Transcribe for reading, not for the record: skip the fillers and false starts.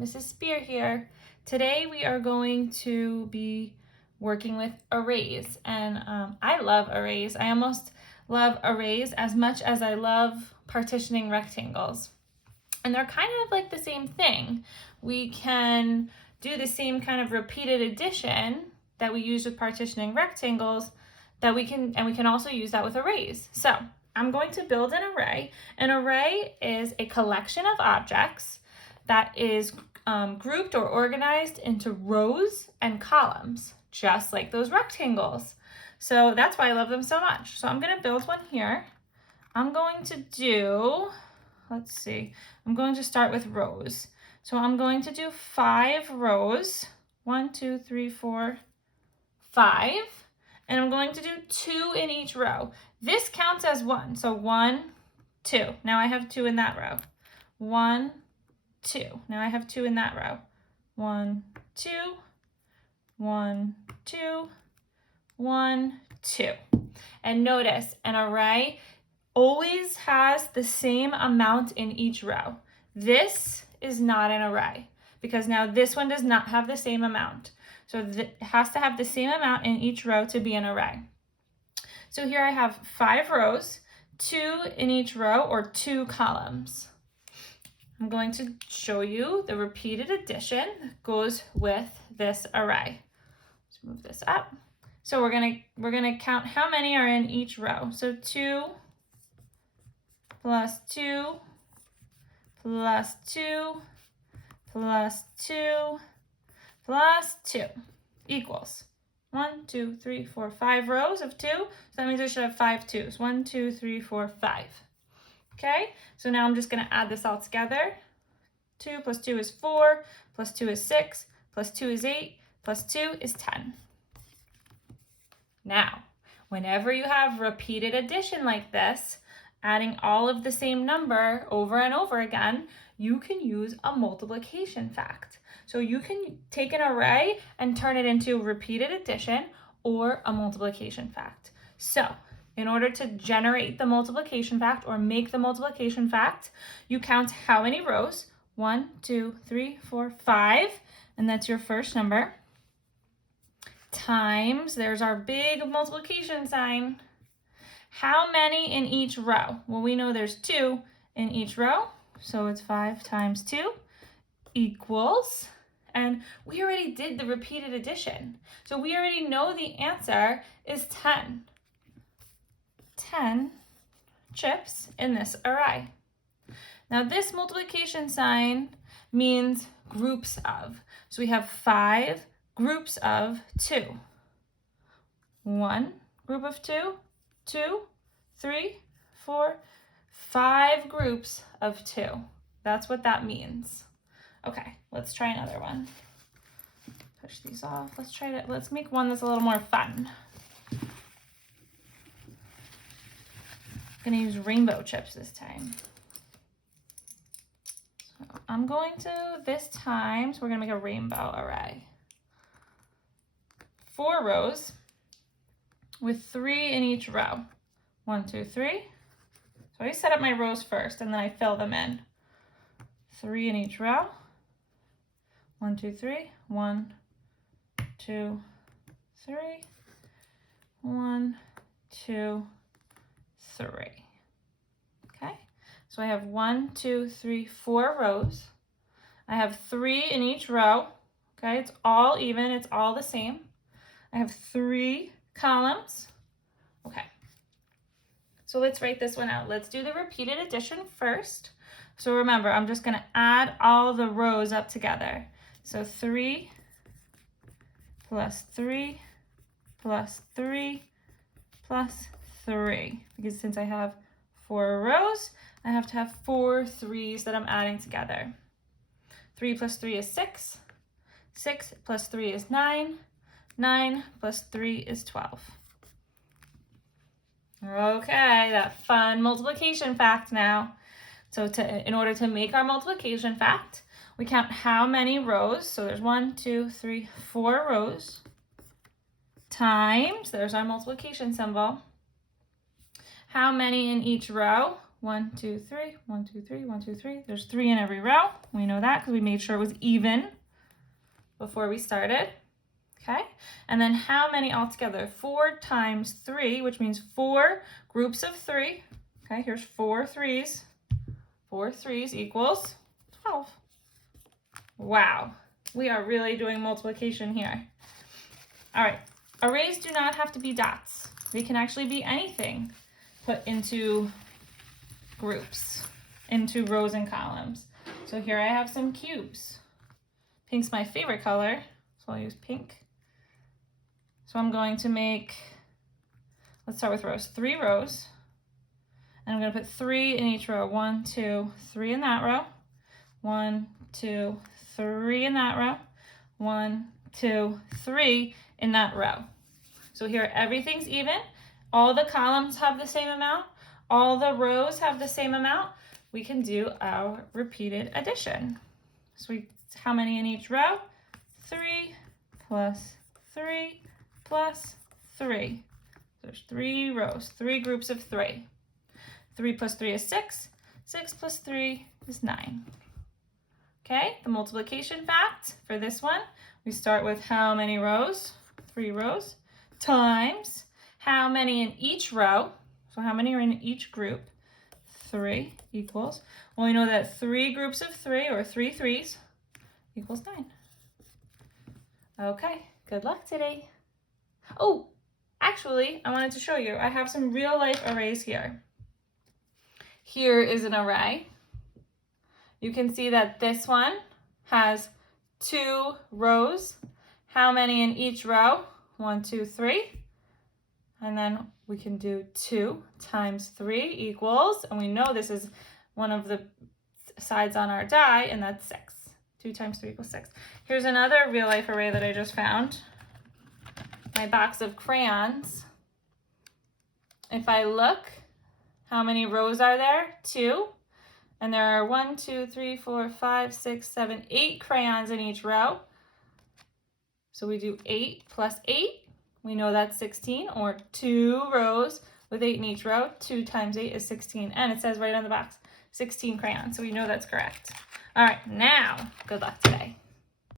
Mrs. Spear here. Today we are going to be working with arrays, and I love arrays. I almost love arrays as much as I love partitioning rectangles. And they're kind of like the same thing. We can do the same kind of repeated addition that we use with partitioning rectangles and we can also use that with arrays. So I'm going to build an array. An array is a collection of objects that is grouped or organized into rows and columns, just like those rectangles. So that's why I love them so much. So I'm going to build one here. I'm going to do, let's see, I'm going to start with rows. So I'm going to do 5 rows, 1, 2, 3, 4, 5, and I'm going to do 2 in each row. This counts as 1, so 1, 2. Now I have 2 in that row. 1, 2. Now I have 2 in that row. 1, 2, 1, 2, 1, 2. And notice an array always has the same amount in each row. This is not an array because now this one does not have the same amount. So it has to have the same amount in each row to be an array. So here I have 5 rows, 2 in each row or 2 columns. I'm going to show you the repeated addition that goes with this array. Let's move this up. So we're gonna count how many are in each row. So 2 plus 2 plus 2 plus 2 plus 2 equals 1, 2, 3, 4, 5 rows of 2. So that means I should have 5 2s. 1, 2, 3, 4, 5. Okay, so now I'm just going to add this all together. 2 plus 2 is 4, plus 2 is 6, plus 2 is 8, plus 2 is 10. Now, whenever you have repeated addition like this, adding all of the same number over and over again, you can use a multiplication fact. So you can take an array and turn it into repeated addition or a multiplication fact. So in order to generate the multiplication fact or make the multiplication fact, you count how many rows, 1, 2, 3, 4, 5, and that's your first number, times, there's our big multiplication sign. How many in each row? Well, we know there's 2 in each row, so it's 5 times 2 equals, and we already did the repeated addition. So we already know the answer is 10. 10 chips in this array. Now this multiplication sign means groups of. So we have 5 groups of 2. 1 group of 2, 2, 3, 4, 5 groups of 2. That's what that means. Okay, let's try another one. Push these off. Let's make one that's a little more fun. I'm gonna use rainbow chips this time. So I'm going to, this time, so we're gonna make a rainbow array. 4 rows with 3 in each row. 1, 2, 3. So I set up my rows first and then I fill them in. 3 in each row. 1, 2, 3. 1, 2, 3. 1, 2, 3. Okay, so I have 1, 2, 3, 4 rows. I have 3 in each row. Okay, it's all even, it's all the same. I have 3 columns. Okay, so let's write this one out. Let's do the repeated addition first. So remember, I'm just gonna add all the rows up together. So 3 plus 3 plus 3 plus 3. Because since I have 4 rows, I have to have 4 3s that I'm adding together. 3 plus 3 is 6. 6 plus 3 is 9. 9 plus 3 is 12. Okay, that fun multiplication fact now. So in order to make our multiplication fact, we count how many rows. So there's 1, 2, 3, 4 rows times, there's our multiplication symbol. How many in each row? 1, 2, 3, 1, 2, 3, 1, 2, 3. There's 3 in every row. We know that because we made sure it was even before we started. Okay, and then how many altogether? 4 times 3, which means 4 groups of 3. Okay, here's 4 threes. 4 threes equals 12. Wow, we are really doing multiplication here. All right, arrays do not have to be dots. They can actually be anything put into groups, into rows and columns. So here I have some cubes. Pink's my favorite color, so I'll use pink. So I'm going to make, let's start with rows, 3 rows. And I'm going to put 3 in each row. 1, 2, 3 in that row. 1, 2, 3 in that row. 1, 2, 3 in that row. So here everything's even. All the columns have the same amount. All the rows have the same amount. We can do our repeated addition. So how many in each row? 3 plus 3 plus 3. There's 3 rows, 3 groups of 3. 3 plus 3 is 6. 6 plus 3 is 9. Okay, the multiplication fact for this one, we start with how many rows? 3 rows times how many in each row. So how many are in each group? 3 equals, well, we know that 3 groups of 3 or 3 threes equals 9. Okay, good luck today. Oh, actually, I wanted to show you. I have some real life arrays here. Here is an array. You can see that this one has 2 rows. How many in each row? 1, 2, 3. And then we can do 2 times 3 equals, and we know this is one of the sides on our die, and that's 6. 2 times 3 equals 6. Here's another real life array that I just found. My box of crayons. If I look, how many rows are there? 2. And there are 1, 2, 3, 4, 5, 6, 7, 8 crayons in each row. So we do 8 plus 8. We know that's 16, or 2 rows with 8 in each row. 2 times 8 is 16. And it says right on the box, 16 crayons. So we know that's correct. All right, now, good luck today.